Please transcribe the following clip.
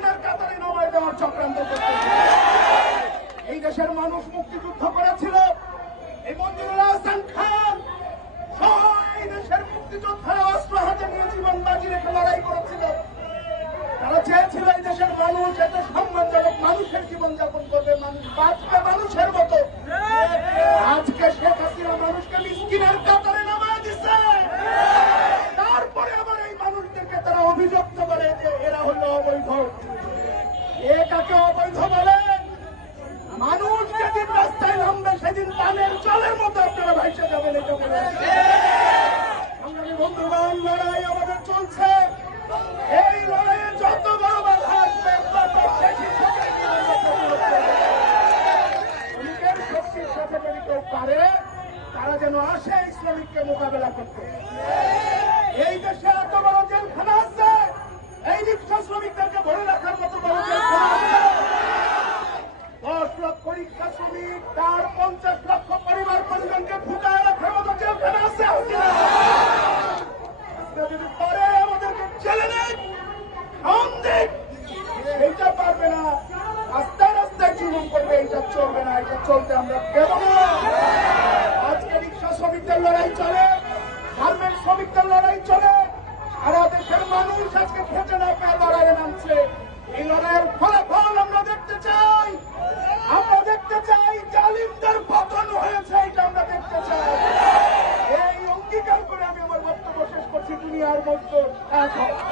মিসকিনের কাতারে নামায় দেওয়ার চক্রান্ত করতেছে এই দেশের মানুষ মুক্তিযুদ্ধ করেছিল। এই মঞ্জুরুল হাসান খান এই দেশের মুক্তিযোদ্ধারা অস্ত্র হাতে নিয়ে জীবন বাজি রেখে লড়াই করেছিল। তারা চেয়েছিল এই দেশের মানুষ এত সম্মানজনক মানুষের জীবন যাপন করবে মানুষ বাঁচবে মানুষের মতো আজকে শেখ হাসিনা মানুষকে মিসকিনের কাতারে নামায় দিচ্ছে তারপরে আবার এই মানুষদেরকে তারা অভিযুক্ত করে যে এরা হলো অবৈধ এ অবৈধ বলেন মানুষ যেদিন রাস্তায় নামবে, সেদিন পানের জলের মতো আপনারা ভাইসে যাবেন এটা বন্ধুগণ, লড়াই আমাদের চলছে। এই লড়াইয়ে যত তারা যেন আসে ইসলামিককে মোকাবেলা করতে। এই দেশে এত বড় জেলখানা আছে এই রিক্সা শ্রমিকদেরকে ভরে রাখার মতো বড় জেলখানা আছে দশ লক্ষ রিক্সা শ্রমিক, তার পঞ্চাশ লক্ষ পরিবার পরিজনকে ফুটায়। হাসিনা যদি পারে, আমাদেরকে সন্দেহ এইটা পারবে না। রাস্তায় রাস্তায় চুরুম করবে, এইটা চলবে না এটা চলতে আমরা দেব না। আজকে রিক্সা শ্রমিকদের লড়াই চলে গার্মেন্ট শ্রমিকদের লড়াই চলে। আপনি আর বলতে